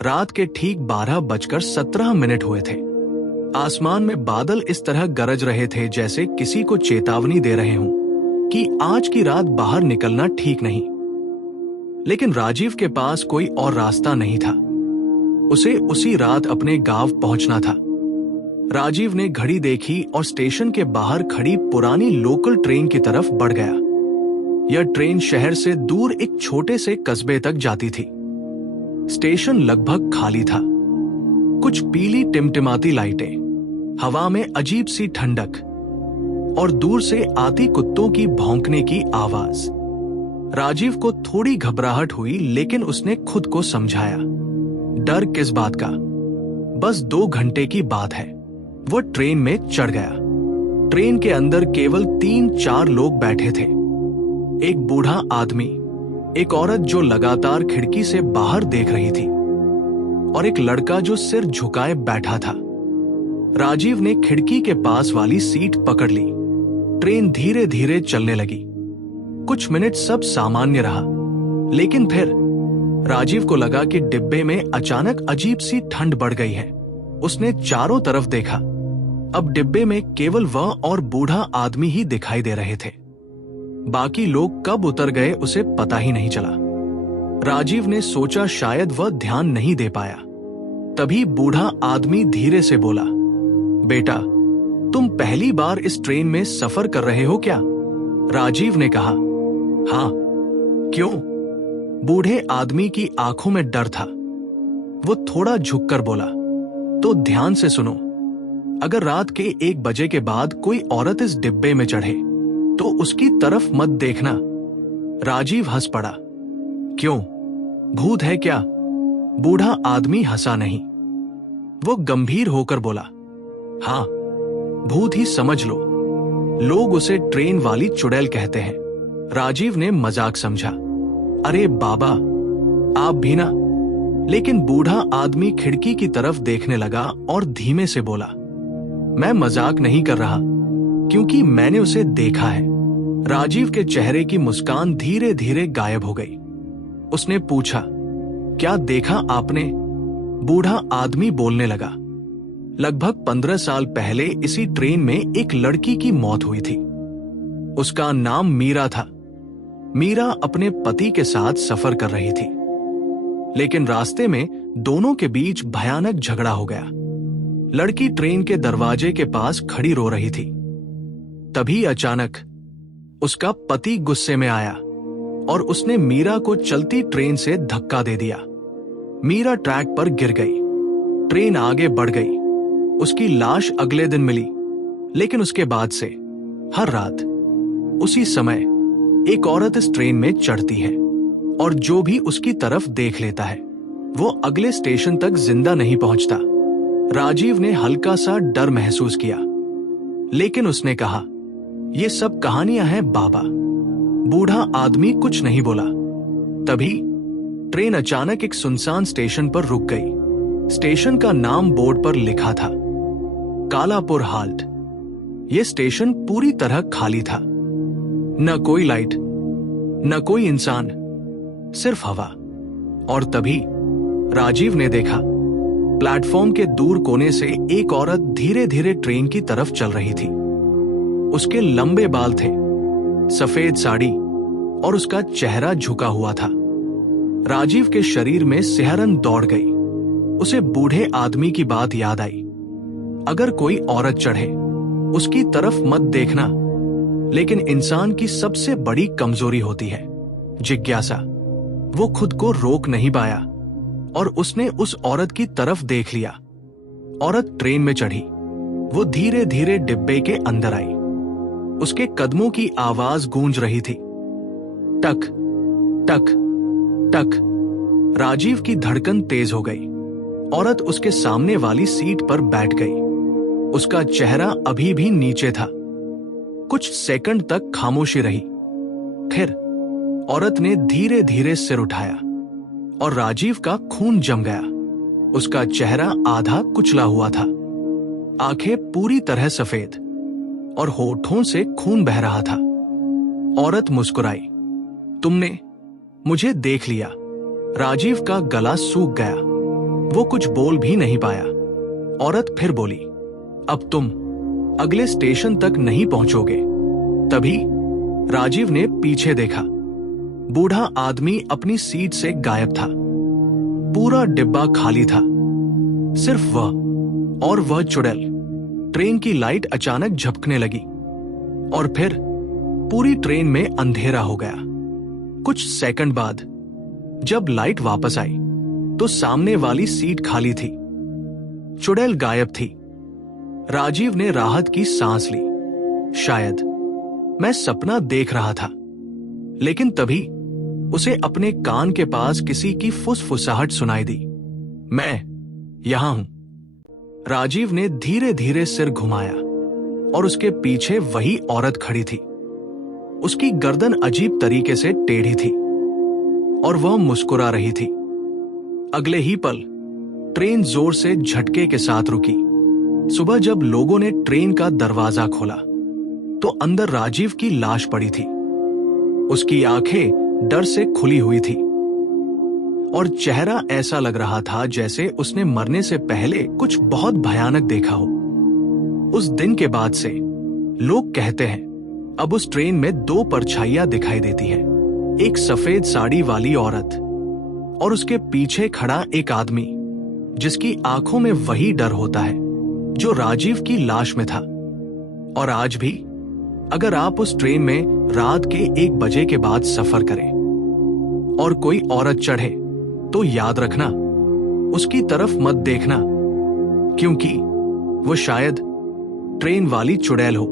रात के ठीक 12:17 हुए थे। आसमान में बादल इस तरह गरज रहे थे जैसे किसी को चेतावनी दे रहे हों कि आज की रात बाहर निकलना ठीक नहीं। लेकिन राजीव के पास कोई और रास्ता नहीं था। उसे उसी रात अपने गांव पहुंचना था। राजीव ने घड़ी देखी और स्टेशन के बाहर खड़ी पुरानी लोकल ट्रेन की तरफ बढ़ गया। यह ट्रेन शहर से दूर एक छोटे से कस्बे तक जाती थी। स्टेशन लगभग खाली था। कुछ पीली टिमटिमाती लाइटें, हवा में अजीब सी ठंडक और दूर से आती कुत्तों की भौंकने की आवाज। राजीव को थोड़ी घबराहट हुई, लेकिन उसने खुद को समझाया, डर किस बात का, बस 2 घंटे की बात है। वो ट्रेन में चढ़ गया। ट्रेन के अंदर केवल 3-4 लोग बैठे थे। एक बूढ़ा आदमी, एक औरत जो लगातार खिड़की से बाहर देख रही थी, और एक लड़का जो सिर झुकाए बैठा था। राजीव ने खिड़की के पास वाली सीट पकड़ ली। ट्रेन धीरे धीरे चलने लगी। कुछ मिनट सब सामान्य रहा, लेकिन फिर राजीव को लगा कि डिब्बे में अचानक अजीब सी ठंड बढ़ गई है। उसने चारों तरफ देखा। अब डिब्बे में केवल वह और बूढ़ा आदमी ही दिखाई दे रहे थे। बाकी लोग कब उतर गए उसे पता ही नहीं चला। राजीव ने सोचा शायद वह ध्यान नहीं दे पाया। तभी बूढ़ा आदमी धीरे से बोला, बेटा, तुम पहली बार इस ट्रेन में सफर कर रहे हो क्या? राजीव ने कहा, हाँ। क्यों? बूढ़े आदमी की आंखों में डर था। वो थोड़ा झुककर बोला, तो ध्यान से सुनो। अगर रात के 1 बजे के बाद कोई औरत इस डिब्बे में चढ़े तो उसकी तरफ मत देखना। राजीव हंस पड़ा। क्यों, भूत है क्या? बूढ़ा आदमी हंसा नहीं। वो गंभीर होकर बोला, हाँ, भूत ही समझ लो। लोग उसे ट्रेन वाली चुड़ैल कहते हैं। राजीव ने मजाक समझा, अरे बाबा, आप भी ना। लेकिन बूढ़ा आदमी खिड़की की तरफ देखने लगा और धीमे से बोला, मैं मजाक नहीं कर रहा, क्योंकि मैंने उसे देखा है। राजीव के चेहरे की मुस्कान धीरे धीरे गायब हो गई। उसने पूछा, क्या देखा आपने? बूढ़ा आदमी बोलने लगा, लगभग 15 साल पहले इसी ट्रेन में एक लड़की की मौत हुई थी। उसका नाम मीरा था। मीरा अपने पति के साथ सफर कर रही थी, लेकिन रास्ते में दोनों के बीच भयानक झगड़ा हो गया। लड़की ट्रेन के दरवाजे के पास खड़ी रो रही थी। तभी अचानक उसका पति गुस्से में आया और उसने मीरा को चलती ट्रेन से धक्का दे दिया। मीरा ट्रैक पर गिर गई। ट्रेन आगे बढ़ गई। उसकी लाश अगले दिन मिली, लेकिन उसके बाद से हर रात उसी समय एक औरत इस ट्रेन में चढ़ती है, और जो भी उसकी तरफ देख लेता है वो अगले स्टेशन तक जिंदा नहीं पहुंचता। राजीव ने हल्का सा डर महसूस किया, लेकिन उसने कहा, ये सब कहानियां हैं बाबा। बूढ़ा आदमी कुछ नहीं बोला। तभी ट्रेन अचानक एक सुनसान स्टेशन पर रुक गई। स्टेशन का नाम बोर्ड पर लिखा था, कालापुर हाल्ट। यह स्टेशन पूरी तरह खाली था। न कोई लाइट, न कोई इंसान, सिर्फ हवा। और तभी राजीव ने देखा, प्लेटफॉर्म के दूर कोने से एक औरत धीरे धीरे ट्रेन की तरफ चल रही थी। उसके लंबे बाल थे, सफेद साड़ी, और उसका चेहरा झुका हुआ था। राजीव के शरीर में सिहरन दौड़ गई। उसे बूढ़े आदमी की बात याद आई, अगर कोई औरत चढ़े उसकी तरफ मत देखना। लेकिन इंसान की सबसे बड़ी कमजोरी होती है जिज्ञासा। वो खुद को रोक नहीं पाया और उसने उस औरत की तरफ देख लिया। औरत ट्रेन में चढ़ी। वो धीरे धीरे डिब्बे के अंदर आई। उसके कदमों की आवाज गूंज रही थी, टक टक टक। राजीव की धड़कन तेज हो गई। औरत उसके सामने वाली सीट पर बैठ गई। उसका चेहरा अभी भी नीचे था। कुछ सेकंड तक खामोशी रही। फिर औरत ने धीरे धीरे सिर उठाया और राजीव का खून जम गया। उसका चेहरा आधा कुचला हुआ था, आंखें पूरी तरह सफेद और होठों से खून बह रहा था। औरत मुस्कुराई, तुमने मुझे देख लिया। राजीव का गला सूख गया। वो कुछ बोल भी नहीं पाया। औरत फिर बोली, अब तुम अगले स्टेशन तक नहीं पहुंचोगे। तभी राजीव ने पीछे देखा। बूढ़ा आदमी अपनी सीट से गायब था। पूरा डिब्बा खाली था, सिर्फ वह और वह चुड़ैल। ट्रेन की लाइट अचानक झपकने लगी और फिर पूरी ट्रेन में अंधेरा हो गया। कुछ सेकंड बाद जब लाइट वापस आई तो सामने वाली सीट खाली थी। चुड़ैल गायब थी। राजीव ने राहत की सांस ली। शायद मैं सपना देख रहा था। लेकिन तभी उसे अपने कान के पास किसी की फुसफुसाहट सुनाई दी। मैं यहां हूं। राजीव ने धीरे धीरे सिर घुमाया और उसके पीछे वही औरत खड़ी थी। उसकी गर्दन अजीब तरीके से टेढ़ी थी और वह मुस्कुरा रही थी। अगले ही पल ट्रेन जोर से झटके के साथ रुकी। सुबह जब लोगों ने ट्रेन का दरवाजा खोला तो अंदर राजीव की लाश पड़ी थी। उसकी आंखें डर से खुली हुई थी और चेहरा ऐसा लग रहा था जैसे उसने मरने से पहले कुछ बहुत भयानक देखा हो। उस दिन के बाद से लोग कहते हैं अब उस ट्रेन में दो परछाइयां दिखाई देती हैं, एक सफेद साड़ी वाली औरत और उसके पीछे खड़ा एक आदमी जिसकी आंखों में वही डर होता है जो राजीव की लाश में था। और आज भी अगर आप उस ट्रेन में रात के 1 बजे के बाद सफर करें और कोई औरत चढ़े तो याद रखना, उसकी तरफ मत देखना, क्योंकि वो शायद ट्रेन वाली चुड़ैल हो।